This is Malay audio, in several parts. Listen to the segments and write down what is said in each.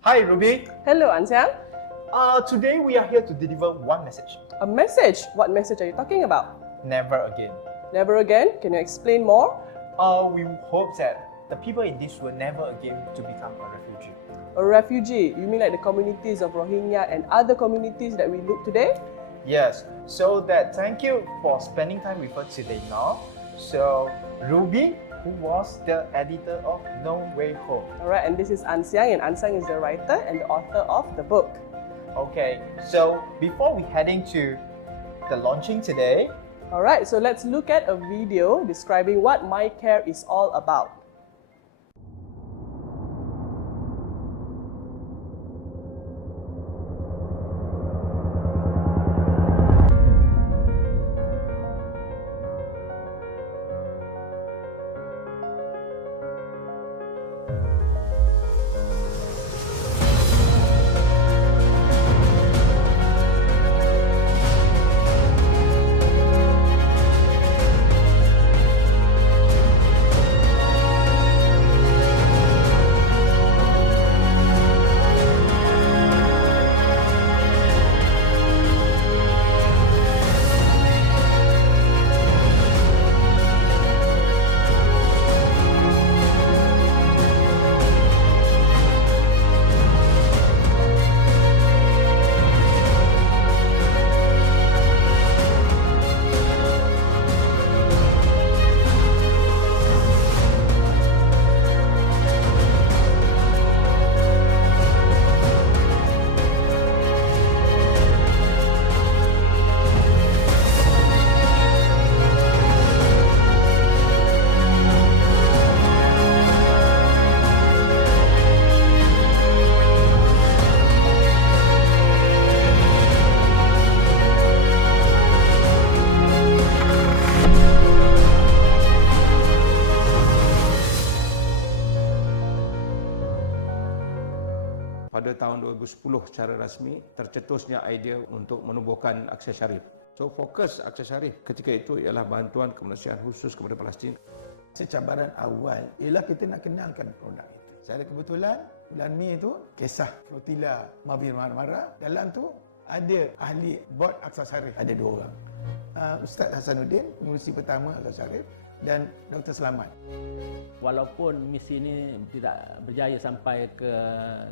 Hi, Ruby. Hello, Ansiang. Today we are here to deliver one message. A message? What message are you talking about? Never again. Never again? Can you explain more? We hope that the people in this world never again to become a refugee. A refugee? You mean like the communities of Rohingya and other communities that we look today? Yes. So that thank you for spending time with us today now. So Ruby, who was the editor of No Way Home. Alright, and this is Ansiang, and Ansiang is the writer and the author of the book. Okay. So before we heading to the launching today, Alright, so let's look at a video describing what My Care is all about. Pada tahun 2010 secara rasmi tercetusnya idea untuk menubuhkan Aqsa Sharif. So fokus Aqsa Sharif ketika itu ialah bantuan kemanusiaan khusus kepada Palestin. Cabaran awal ialah kita nak kenalkan produk itu. Saya kebetulan bulan Mei itu kisah flotila Mabir Marmara. Dalam tu ada ahli bot Aqsa Sharif, ada 2 orang. Ustaz Hasanuddin, pengurusi pertama Aqsa Sharif, dan Dr. Selamat. Walaupun misi ini tidak berjaya sampai ke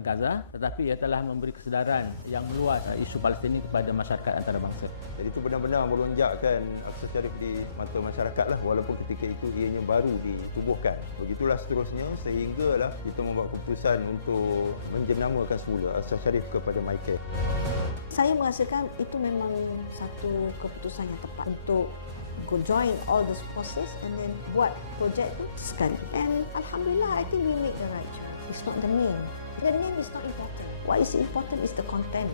Gaza, tetapi ia telah memberi kesedaran yang meluas isu Palestin ini kepada masyarakat antarabangsa. Jadi itu benar-benar melonjakkan Aqsa Sharif di mata masyarakat lah, walaupun ketika itu ianya baru ditubuhkan. Begitulah seterusnya sehinggalah kita membuat keputusan untuk menjenamakan semula Aqsa Sharif kepada My Care. Saya merasakan itu memang satu keputusan yang tepat untuk go join all those forces and then buat projek tu sekali. And Alhamdulillah, I think we make the right choice. It's not the name. The name is not important. What is important is the content.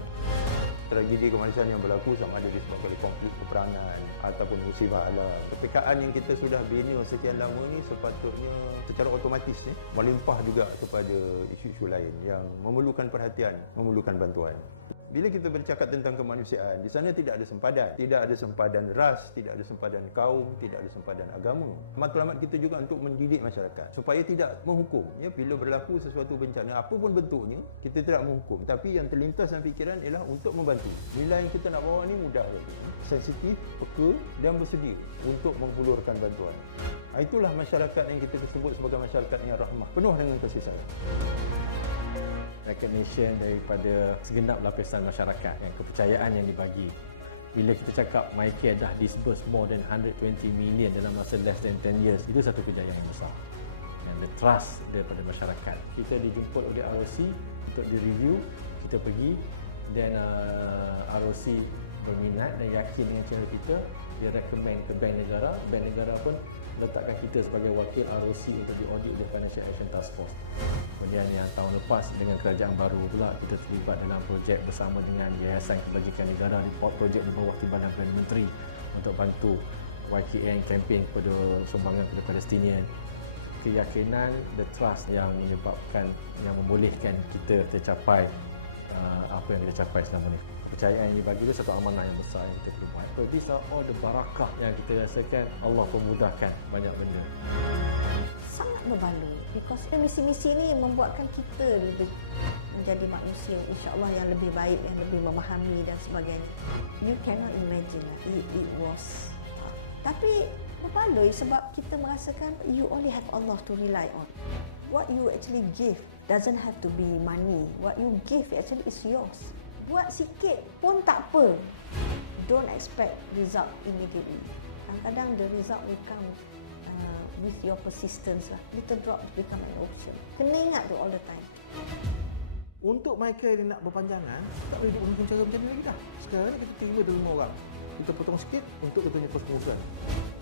Tragedi kemanusiaan yang berlaku sama ada disebabkan oleh konflik, peperangan ataupun musibah alam. Kepekaan yang kita sudah bina sekian lama ni sepatutnya secara otomatis melimpah juga kepada isu-isu lain yang memerlukan perhatian, memerlukan bantuan. Bila kita bercakap tentang kemanusiaan, di sana tidak ada sempadan. Tidak ada sempadan ras, tidak ada sempadan kaum, tidak ada sempadan agama. Matlamat kita juga untuk mendidik masyarakat supaya tidak menghukum. Ya, bila berlaku sesuatu bencana, apapun bentuknya, kita tidak menghukum. Tapi yang terlintas dalam fikiran ialah untuk membantu. Nilai yang kita nak bawa ni mudah saja. Sensitif, peka dan bersedia untuk menghulurkan bantuan. Itulah masyarakat yang kita sebut sebagai masyarakat yang rahmah, penuh dengan kasih sayang. Recognition daripada segenap lapisan masyarakat yang kepercayaan yang dibagi. Bila kita cakap My Care dah disburse more than 120 million dalam masa less than 10 years, itu satu kejayaan yang besar. And the trust daripada masyarakat. Kita dijemput oleh ROC untuk di-review, kita pergi, dan ROC berminat dan yakin dengan cara kita, dia recommend ke Bank Negara pun letakkan kita sebagai wakil ROC untuk diaudit oleh Financial Action Task Force. Kemudian yang tahun lepas dengan kerajaan baru pula kita terlibat dalam projek bersama dengan Yayasan Kebajikan Negara, report projek di bawah Timbalan Perdana Menteri untuk bantu YKN campaign kepada sumbangan kepada Palestinian. Keyakinan, the trust yang menyebabkan, yang membolehkan kita tercapai apa yang kita capai selama ini. Kepercayaan yang dibagi itu satu amanah yang besar yang kita perlu buat. So these are all the barakah yang kita rasakan Allah pemudahkan banyak benda. sangat berbaloi because misi-misi ini membuatkan kita lebih menjadi manusia insya-Allah yang lebih baik, yang lebih memahami dan sebagainya. You cannot imagine lah, it was tapi berbaloi sebab kita merasakan you only have Allah to rely on. What you actually give doesn't have to be money. What you give actually is yours. Buat sikit pun tak apa. Don't expect result immediately. Kadang-kadang the result will come with your persistence lah. Little drop become an ocean. Kena ingat tu all the time. Untuk Michael dia nak berpanjangan, tak boleh duduk mungkin cara macam ni lagi dah. Sekarang ni kita terima dari 5 orang. Kita potong sikit untuk kita punya persemusuhan.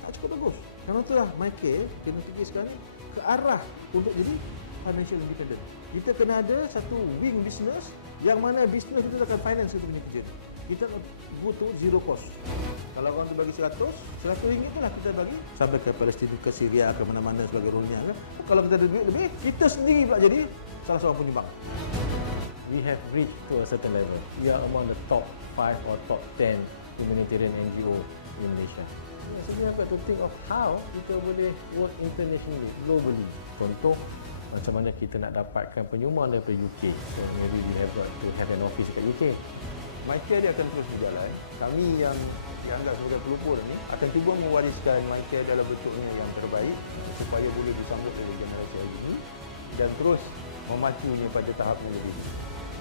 Tak cukup bagus. Karena itulah Michael kena fikir sekarang ni ke arah untuk jadi financial independent. Kita kena ada satu wing business yang mana business itu akan finance kita punya kerja. Kita go to zero cost. Kalau orang tu bagi 100 ringgit tu lah kita bagi sampai ke Palestin, ke Syria, ke mana-mana sebagai Rohingya kan. Kalau kita ada duit lebih, kita sendiri pula jadi salah seorang penyumbang. We have reached to a certain level. We are among the top 5 or top 10 humanitarian NGO in Malaysia. So we have to think of how kita boleh work internationally, globally. Contoh, macam mana kita nak dapatkan penyumbang daripada UK. So maybe we have got to have an office kat UK. Michael dia akan terus berjalan. Kami yang dianggap sebagai pelopor ni akan cuba mewariskan Michael dalam bentuknya yang terbaik supaya boleh disambut oleh generasi hari ini dan terus memacunya pada tahap yang lebih.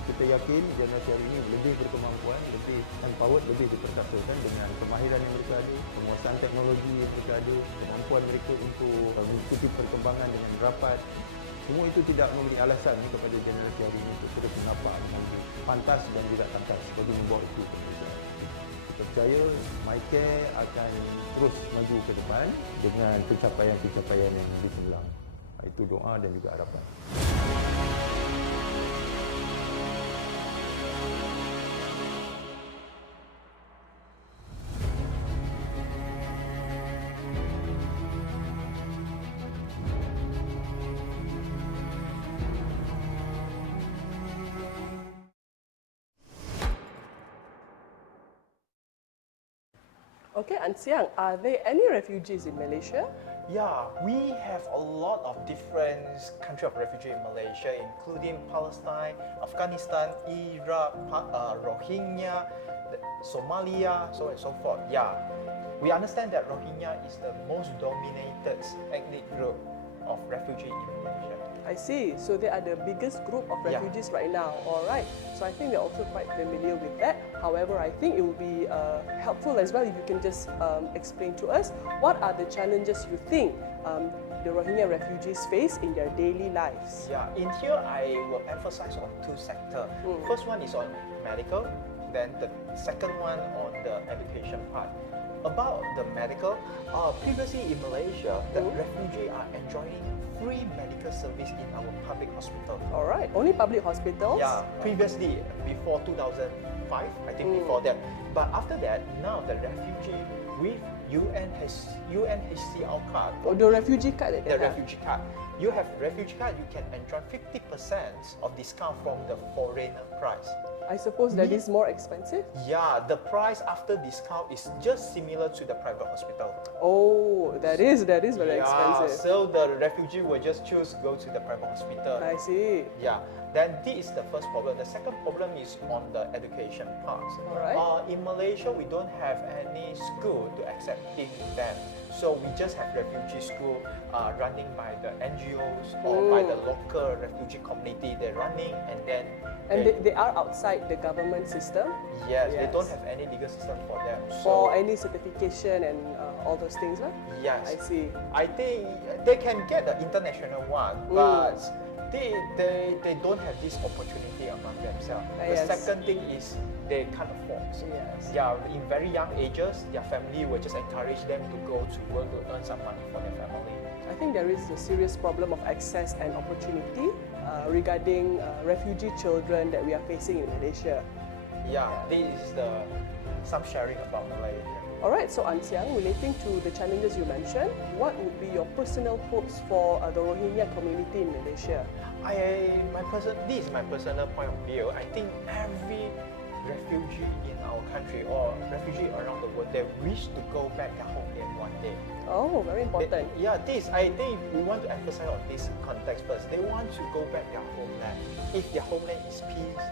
Kita yakin generasi hari ini lebih berkemampuan, lebih empowered, lebih diperkasakan dengan kemahiran yang mereka ada, penguasaan teknologi yang mereka ada, kemampuan mereka untuk mengikuti perkembangan dengan rapat. Semua itu tidak memberi alasan kepada generasi hari ini untuk terus menapak dengan pantas dan juga pantas bagi membawa itu ke Malaysia. Kita percaya Michael akan terus maju ke depan dengan pencapaian-pencapaian yang lebih cemerlang. Itu doa dan juga harapan. Okay, Ansiang, are there any refugees in Malaysia? Yeah, we have a lot of different country of refugee in Malaysia, including Palestine, Afghanistan, Iraq, Rohingya, Somalia, so on and so forth. Yeah, we understand that Rohingya is the most dominated ethnic group of refugee in Malaysia. I see. So they are the biggest group of Yeah. refugees right now. All right. So I think we're also quite familiar with that. However, I think it would be helpful as well if you can just explain to us what are the challenges you think the Rohingya refugees face in their daily lives. Yeah, in here I will emphasize on two sectors. First one is on medical, then the second one on the education part. About the medical, previously in Malaysia, the refugees are enjoying free medical service in our public hospital. All right. Only public hospitals? Yeah, previously, before 2005, I think before that. But after that, now the refugee with UNHCR card, Oh, the refugee card that they the have. refugee card, you have refugee card, you can enjoy 50% of discount from the foreigner price. I suppose that is more expensive? Yeah, the price after discount is just similar to the private hospital. Oh, that is very expensive. So the refugee will just choose go to the private hospital. I see. Yeah, then this is the first problem. The second problem is on the education part. Alright. In Malaysia, we don't have any school to accepting them. So we just have refugee school running by the NGOs or by the local refugee community. They're running and then And they are outside the government system yes, they Yes. don't have any legal system for them. for any certification and all those things. Huh? Yes, I see. I think they can get the international one, but they don't have this opportunity among themselves. The Yes. second thing is they can't afford. Yes. Yeah, in very young ages, their family will just encourage them to go to work to earn some money for their family. I think there is a serious problem of access and opportunity regarding refugee children that we are facing in Malaysia. Yeah, this is some sharing about Malaysia. Alright, so Ansiang, relating to the challenges you mentioned, what would be your personal hopes for the Rohingya community in Malaysia? This is my personal point of view. I think every refugee in our country or refugee around the world, they wish to go back their homeland one day. Oh, very important. I think we want to emphasize on this context first. They want to go back their homeland. If their homeland is peace,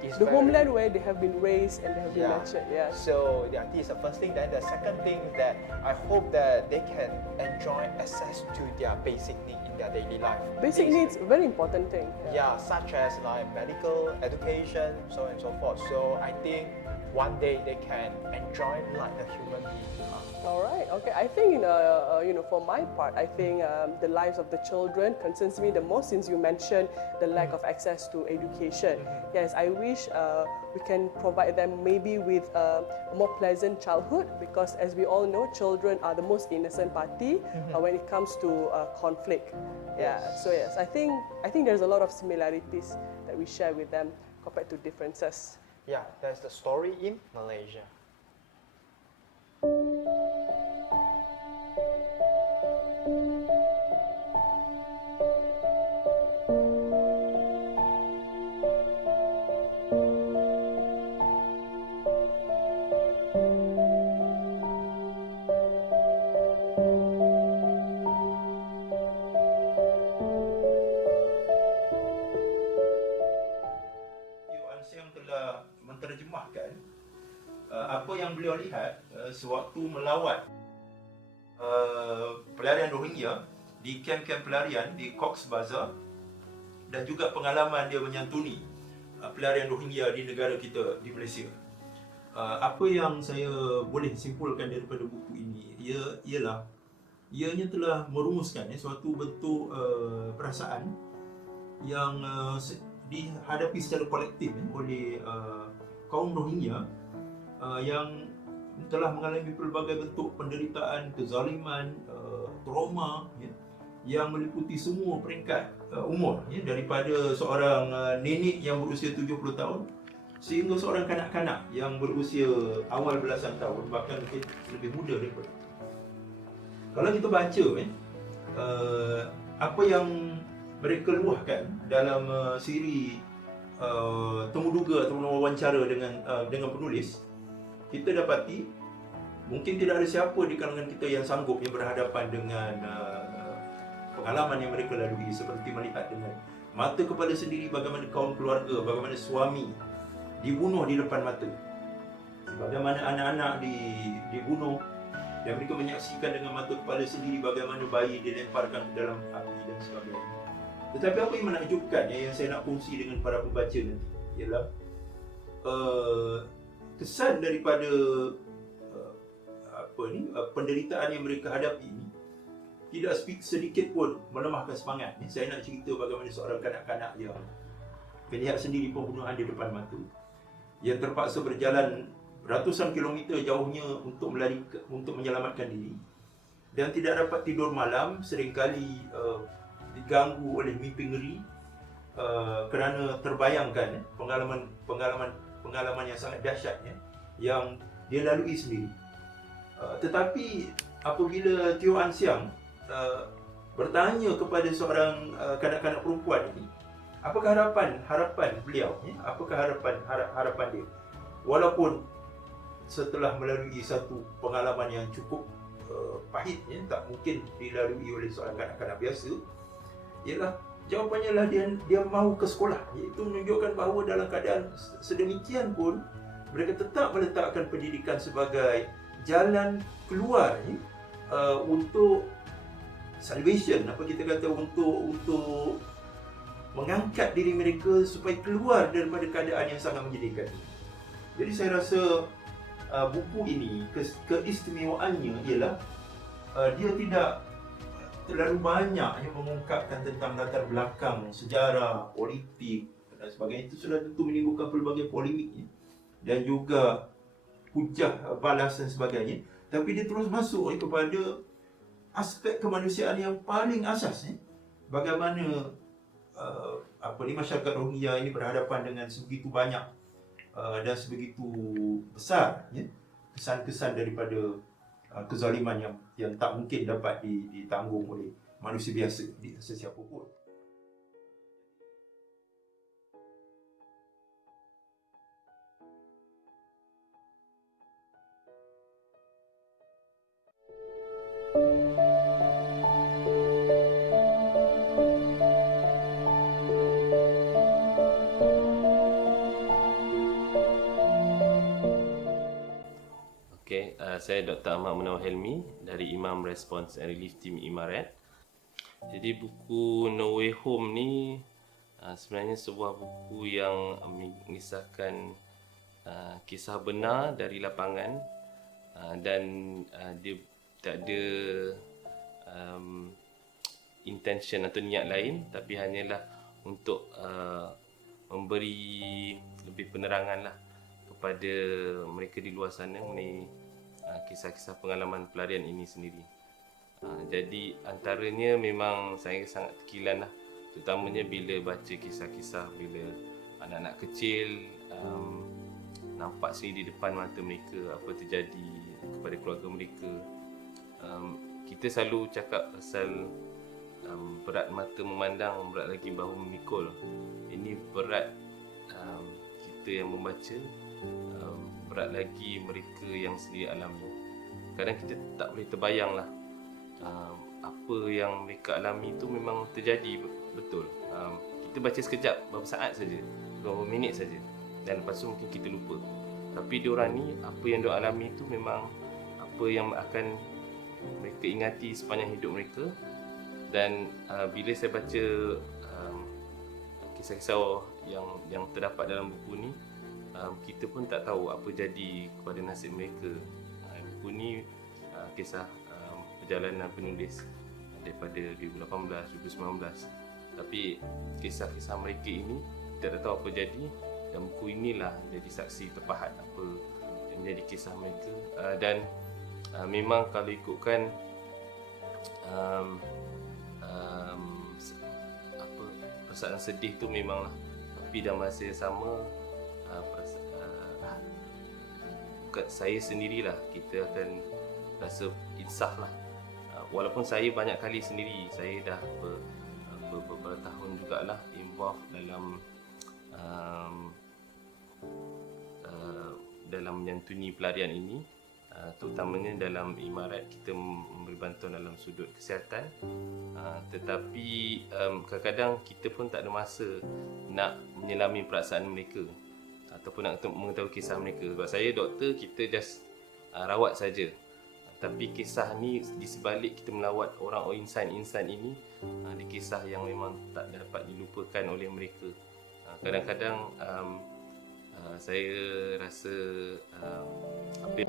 is The very- homeland where they have been raised and they have been nurtured. Yeah. So this is the first thing. Then the second thing that I hope that they can enjoy access to their basic need in their daily life. Basic Things- needs, very important thing. Yeah, such as like medical, education, so on and so forth. So I think one day they can enjoy like a human being. All right. Okay. I think for my part, I think the lives of the children concerns me the most since you mentioned the lack of access to education. Yes, I wish we can provide them maybe with a more pleasant childhood because, as we all know, children are the most innocent party when it comes to conflict. Yeah. So yes, I think there's a lot of similarities that we share with them compared to differences. Yeah, that's the story in Malaysia. Teo An Siang telah menterjemahkan apa yang beliau lihat sewaktu melawat pelarian Rohingya di kem-kem pelarian di Cox's Bazar dan juga pengalaman dia menyantuni pelarian Rohingya di negara kita di Malaysia. Apa yang saya boleh simpulkan daripada buku ini ialah ianya telah merumuskan suatu bentuk perasaan yang dihadapi secara kolektif oleh kaum Rohingya yang telah mengalami pelbagai bentuk penderitaan, kezaliman, trauma yang meliputi semua peringkat umur daripada seorang nenek yang berusia 70 tahun sehingga seorang kanak-kanak yang berusia awal belasan tahun, bahkan mungkin lebih muda daripada itu. Kalau kita baca apa yang mereka luahkan dalam siri temuduga atau wawancara dengan penulis, kita dapati mungkin tidak ada siapa di kalangan kita yang sanggup berhadapan dengan pengalaman yang mereka lalui, seperti melihat dengan mata kepala sendiri bagaimana kaum keluarga, bagaimana suami dibunuh di depan mata, bagaimana anak-anak dibunuh, dan mereka menyaksikan dengan mata kepala sendiri bagaimana bayi dilemparkan ke dalam api dan sebagainya. Tetapi apa yang menakjubkan yang saya nak kongsi dengan para pembaca nanti ialah kesan daripada penderitaan yang mereka hadapi ini tidak sedikit pun melemahkan semangat. Saya nak cerita bagaimana seorang kanak-kanak yang melihat sendiri pembunuhan di depan mata, yang terpaksa berjalan ratusan kilometer jauhnya untuk menyelamatkan diri dan tidak dapat tidur malam, seringkali diganggu oleh mimpi ngeri kerana terbayangkan pengalaman yang sangat dahsyat yang dia lalui sendiri. Tetapi apabila Teo An Siang bertanya kepada seorang kanak-kanak perempuan ini, apakah harapan beliau, apakah harapan dia, walaupun setelah melalui satu pengalaman yang cukup pahit, tak mungkin dilalui oleh seorang kanak-kanak biasa, ialah jawapannya lah dia mahu ke sekolah. Iaitu menunjukkan bahawa dalam keadaan sedemikian pun mereka tetap meletakkan pendidikan sebagai jalan keluar untuk salvation, untuk mengangkat diri mereka supaya keluar daripada keadaan yang sangat menyedihkan. Jadi saya rasa buku ini keistimewaannya ialah dia tidak terlalu banyak yang mengungkapkan tentang latar belakang sejarah, politik dan sebagainya. Itu sudah tentu menimbulkan pelbagai polemik dan juga hujah balas dan sebagainya. Tapi dia terus masuk kepada aspek kemanusiaan yang paling asas, bagaimana masyarakat Rohingya ini berhadapan dengan sebegitu banyak dan sebegitu besar kesan-kesan daripada kezaliman yang tak mungkin dapat ditanggung oleh manusia biasa, sesiapa pun. Saya Dr. Ahmad Munawar Helmi dari Imam Response and Relief Team Imarat. Jadi buku No Way Home ni sebenarnya sebuah buku yang mengisahkan kisah benar dari lapangan dan dia tak ada intention atau niat lain, tapi hanyalah untuk memberi lebih penerangan lah kepada mereka di luar sana mengenai kisah-kisah pengalaman pelarian ini sendiri. Jadi antaranya memang saya sangat terkilan lah, terutamanya bila baca kisah-kisah bila anak-anak kecil nampak sendiri di depan mata mereka apa terjadi kepada keluarga mereka. Kita selalu cakap pasal berat mata memandang, berat lagi bahu memikul. Ini berat kita yang membaca, berat lagi mereka yang sendiri alami. Kadang kita tak boleh terbayang lah apa yang mereka alami itu memang terjadi betul. Kita baca sekejap, beberapa saat saja, beberapa minit saja, dan lepas tu mungkin kita lupa. Tapi diorang ni, apa yang diorang alami itu memang apa yang akan mereka ingati sepanjang hidup mereka. Dan bila saya baca kisah-kisah yang terdapat dalam buku ni, kita pun tak tahu apa jadi kepada nasib mereka. Buku ni kisah perjalanan penulis daripada 2018, 2019. Tapi kisah-kisah mereka ini kita tak tahu apa jadi, dan buku inilah jadi saksi terpahat apa yang menjadi kisah mereka. Dan memang kalau ikutkan perasaan sedih tu memanglah, tapi dalam masa yang sama saya sendirilah kita akan rasa insaf lah. Walaupun saya banyak kali sendiri, saya dah beberapa tahun jugalah involved dalam menyantuni pelarian ini, terutamanya dalam Imarat kita memberi bantuan dalam sudut kesihatan, tetapi kadang-kadang kita pun tak ada masa nak menyelami perasaan mereka ataupun nak mengetahui kisah mereka. Sebab saya doktor, kita just rawat saja. Tapi kisah ni di sebalik kita melawat orang insan-insan ini, ada kisah yang memang tak dapat dilupakan oleh mereka. Kadang-kadang saya rasa apa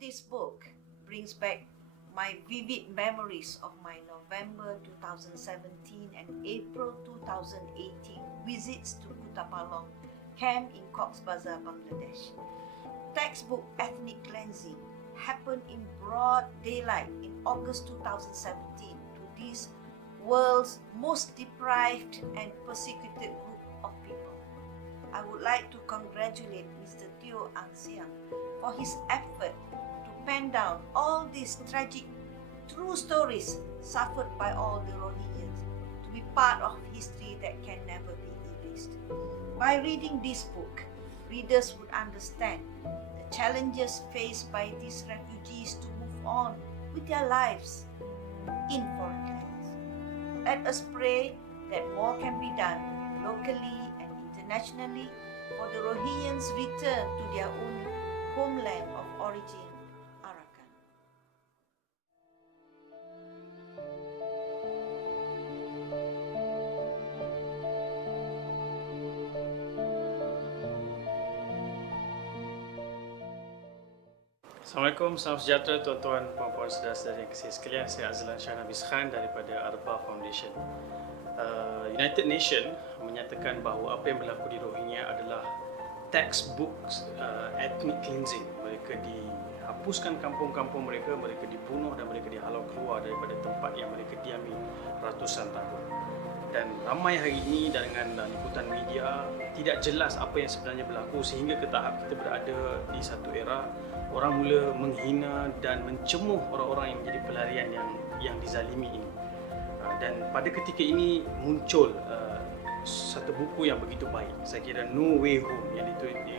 this book brings back my vivid memories of my November 2017 and April 2018 visits to Kutupalong camp in Cox's Bazar, Bangladesh. Textbook ethnic cleansing happened in broad daylight in August 2017 to this world's most deprived and persecuted group of people. I would like to congratulate Mr. Teo Ang Siang for his effort to pen down all these tragic true stories suffered by all the Rohingyas to be part of history that can never be erased. By reading this book, readers would understand the challenges faced by these refugees to move on with their lives in foreign lands. Let us pray that more can be done locally and internationally for the Rohingyans' return to their own homeland of origin, Arakan. Assalamualaikum, salam sejahtera tuan-tuan, puan-puan, saudara-saudara yang kasihi sekalian. Saya Azlan Shah Nabis Khan daripada Arba Foundation. United Nations menyatakan bahawa apa yang berlaku di Rohingya adalah textbook ethnic cleansing. Mereka dihapuskan kampung-kampung mereka, mereka dibunuh dan mereka dihalau keluar daripada tempat yang mereka diami ratusan tahun. Dan ramai hari ini dengan liputan media tidak jelas apa yang sebenarnya berlaku, sehingga ke tahap kita berada di satu era orang mula menghina dan mencemuh orang-orang yang menjadi pelarian yang dizalimi ini. Dan pada ketika ini muncul satu buku yang begitu baik. Saya kira No Way Home yang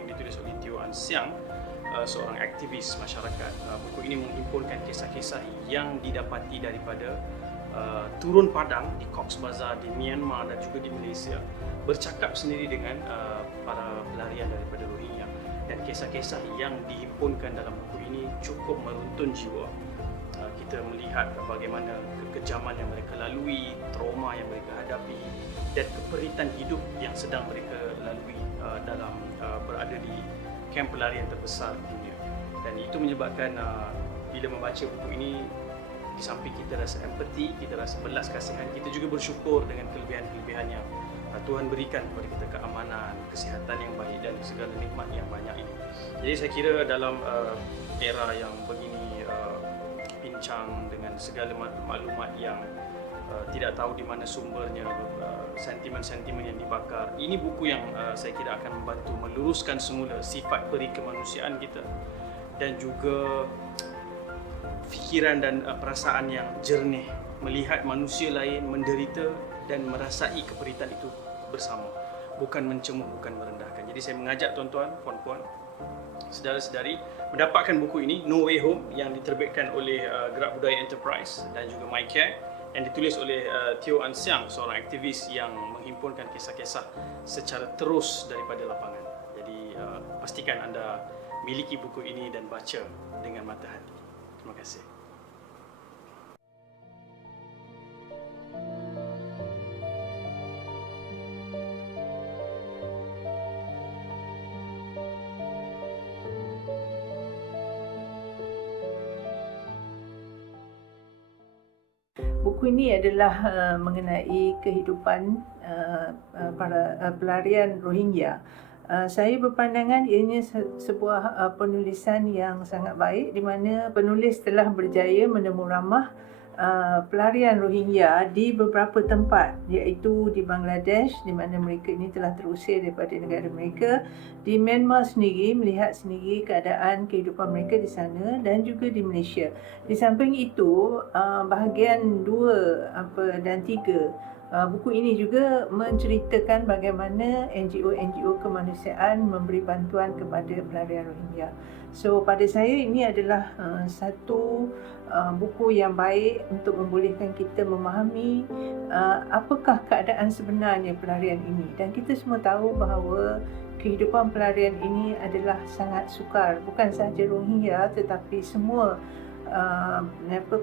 ditulis oleh Teo Ang Siang seorang aktivis masyarakat. Buku ini menghimpunkan kisah-kisah yang didapati daripada turun padang di Cox's Bazar di Myanmar dan juga di Malaysia, bercakap sendiri dengan para pelarian daripada Rohingya, dan kisah-kisah yang dihimpunkan dalam buku ini cukup meruntun jiwa. Kita melihat bagaimana kekejaman yang mereka lalui, trauma yang mereka hadapi, dan keperitan hidup yang sedang mereka lalui dalam berada di kem pelarian terbesar di dunia. Dan itu menyebabkan bila membaca buku ini, di samping kita rasa empati, kita rasa belas kasihan, kita juga bersyukur dengan kelebihan-kelebihan yang Tuhan berikan kepada kita, keamanan, kesihatan yang baik dan segala nikmat yang banyak ini. Jadi saya kira dalam era yang begini pincang dengan segala maklumat yang tidak tahu di mana sumbernya, sentimen-sentimen yang dibakar, ini buku yang saya kira akan membantu meluruskan semula sifat peri kemanusiaan kita dan juga fikiran dan perasaan yang jernih melihat manusia lain menderita dan merasai keperitan itu bersama, bukan mencemooh, bukan merendahkan. Jadi saya mengajak tuan-tuan, puan-puan, saudara-saudari mendapatkan buku ini, No Way Home, yang diterbitkan oleh Gerak Budaya Enterprise dan juga MyCare, yang ditulis oleh Teo An Siang, seorang aktivis yang menghimpunkan kisah-kisah secara terus daripada lapangan. Jadi pastikan anda miliki buku ini dan baca dengan mata hati. Terima kasih. Buku ini adalah mengenai kehidupan para pelarian Rohingya. Saya berpandangan ianya sebuah penulisan yang sangat baik, di mana penulis telah berjaya menemu ramah pelarian Rohingya di beberapa tempat, iaitu di Bangladesh, di mana mereka ini telah terusir daripada negara mereka, di Myanmar sendiri, melihat sendiri keadaan kehidupan mereka di sana, dan juga di Malaysia. Di samping itu, bahagian 2 dan 3 buku ini juga menceritakan bagaimana NGO kemanusiaan memberi bantuan kepada pelarian Rohingya. So pada saya ini adalah satu buku yang baik untuk membolehkan kita memahami apakah keadaan sebenarnya pelarian ini. Dan kita semua tahu bahawa kehidupan pelarian ini adalah sangat sukar. Bukan sahaja Rohingya tetapi semua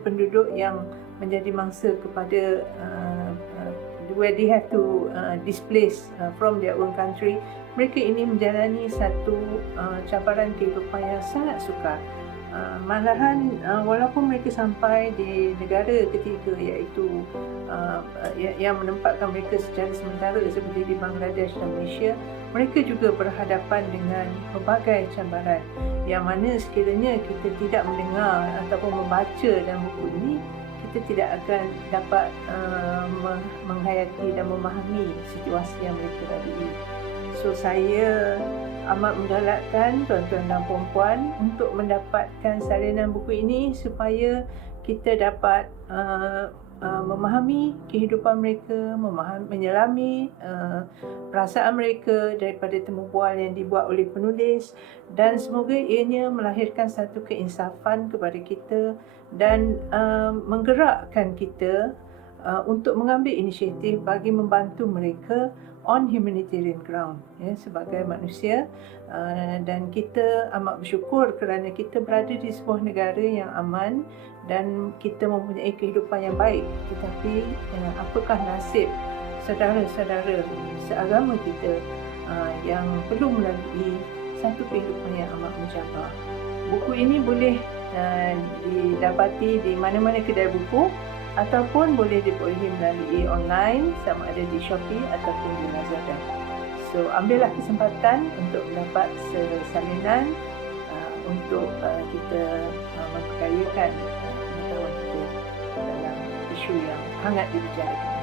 penduduk yang menjadi mangsa kepada where they have to displace from their own country. Mereka ini menjalani satu cabaran kehidupan yang sangat sukar. Malahan walaupun mereka sampai di negara ketiga, iaitu yang menempatkan mereka secara sementara seperti di Bangladesh dan Malaysia, mereka juga berhadapan dengan pelbagai cabaran yang mana sekiranya kita tidak mendengar ataupun membaca dalam buku ini, kita tidak akan dapat menghayati dan memahami situasi yang mereka lalui. So saya amat menggalakkan tuan-tuan dan puan-puan untuk mendapatkan salinan buku ini supaya kita dapat memahami kehidupan mereka, menyelami perasaan mereka daripada temu bual yang dibuat oleh penulis, dan semoga ianya melahirkan satu keinsafan kepada kita dan menggerakkan kita untuk mengambil inisiatif bagi membantu mereka on humanitarian ground, sebagai manusia, dan kita amat bersyukur kerana kita berada di sebuah negara yang aman dan kita mempunyai kehidupan yang baik. Tetapi apakah nasib saudara-saudara seagama kita yang perlu melalui satu kehidupan yang amat mencabar? Buku ini boleh didapati di mana-mana kedai buku ataupun boleh diperolehi melalui online, sama ada di Shopee ataupun di Lazada. So ambillah kesempatan untuk mendapat salinan untuk kita memperkayakan pengetahuan kita dalam isu yang hangat dibicarakan.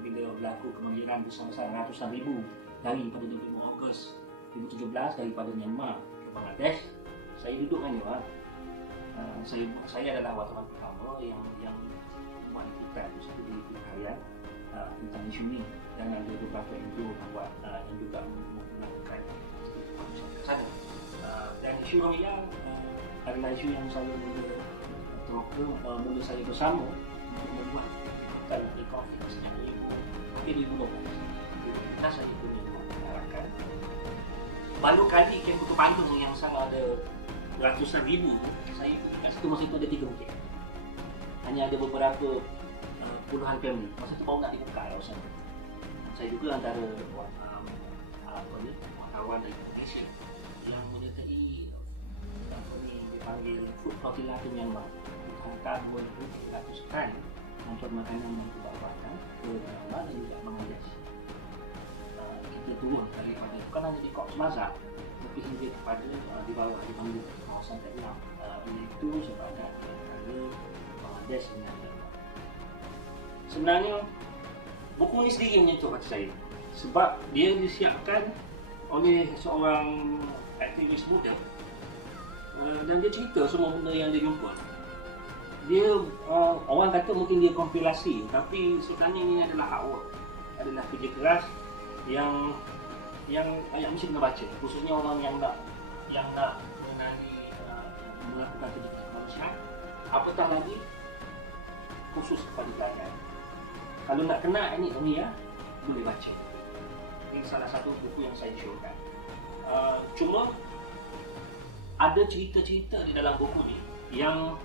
bila berlaku kebanjiran besar-besaran ratusan ribu daripada 25 Ogos 2017 daripada Myanmar ke Bangladesh. Saya duduk dengan dia. Saya adalah wartawan pertama yang membuat liputan satu di harian tentang isu ini, dan ada beberapa NGO yang juga melakukan pengurusan ke sana. Dan isu Rohingya adalah isu yang saya mula saya bersama untuk membuat di konflik sebenarnya akhir 2012. Saya punya pengarahan. Baru kali Kem Putu Pantung yang sama ada ratusan ribu, saya kat situ masa itu ada 3 bukit. Hanya ada beberapa puluhan family. Masa itu baru nak dibuka kawasan. Saya juga antara wartawan dari Indonesia yang menyertai dipanggil Food Flotilla to Myanmar. Hantar 2,300 kan bantuan makanan yang kita dapatkan ke Myanmar dan juga Bangladesh. Kita turun daripada bukan hanya di Cox's Bazar, tapi hingga kepada di bawah di Bangladesh, kawasan Teknam, iaitu sebagai antara Bangladesh dengan Myanmar. Sebenarnya buku ini sendiri menyentuh hati saya sebab dia disiapkan oleh seorang aktivis muda dan dia cerita semua benda yang dia jumpa. Dia orang kata mungkin dia kompilasi, tapi sebenarnya ini adalah hard work, adalah kerja keras yang mesti kena baca, khususnya orang yang nak mengenali melakukan kerja kemanusiaan, apatah lagi khusus kepada pelajar. Kalau nak kena ini boleh baca. Ini salah satu buku yang saya syorkan. Cuma ada cerita-cerita di dalam buku ni yang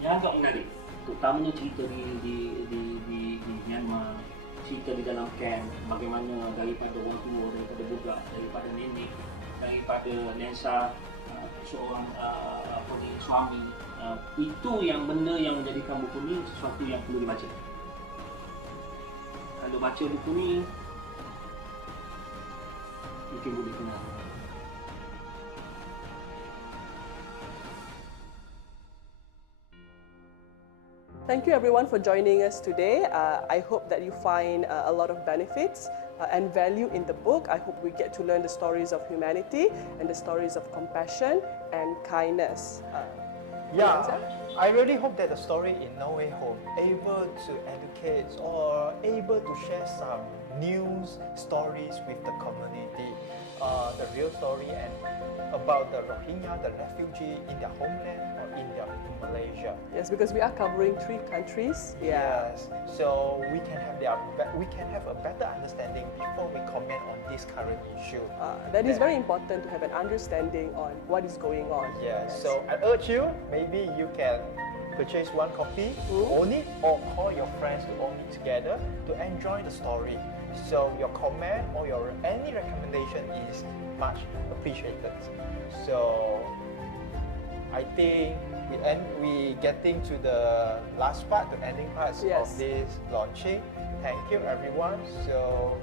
agak menarik, terutamanya cerita di Myanmar, cerita di dalam camp, bagaimana daripada orang tua, daripada budak, daripada nenek, daripada lensa seorang suami. Itu yang benda yang menjadikan buku ni sesuatu yang perlu dibaca. Kalau baca buku ni mungkin boleh kenal. Thank you everyone for joining us today. I hope that you find a lot of benefits and value in the book. I hope we get to learn the stories of humanity and the stories of compassion and kindness. I really hope that the story in No Way Home able to educate or able to share some news stories with the community, the real story and about the Rohingya, the refugee in their homeland or in Malaysia. Yes, because we are covering 3 countries. Yes, so we can have a better understanding before we comment on this current issue. That is very important to have an understanding on what is going on. Yes, so I urge you, maybe you can purchase 1 copy, own it, or call your friends to own it together to enjoy the story. So your comment or any recommendation is much appreciated. So I think we getting to the last part, the ending parts of this launching. Thank you everyone. So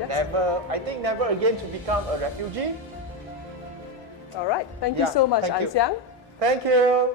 I think never again to become a refugee. All right. Thank you so much, An Xiang. Thank you.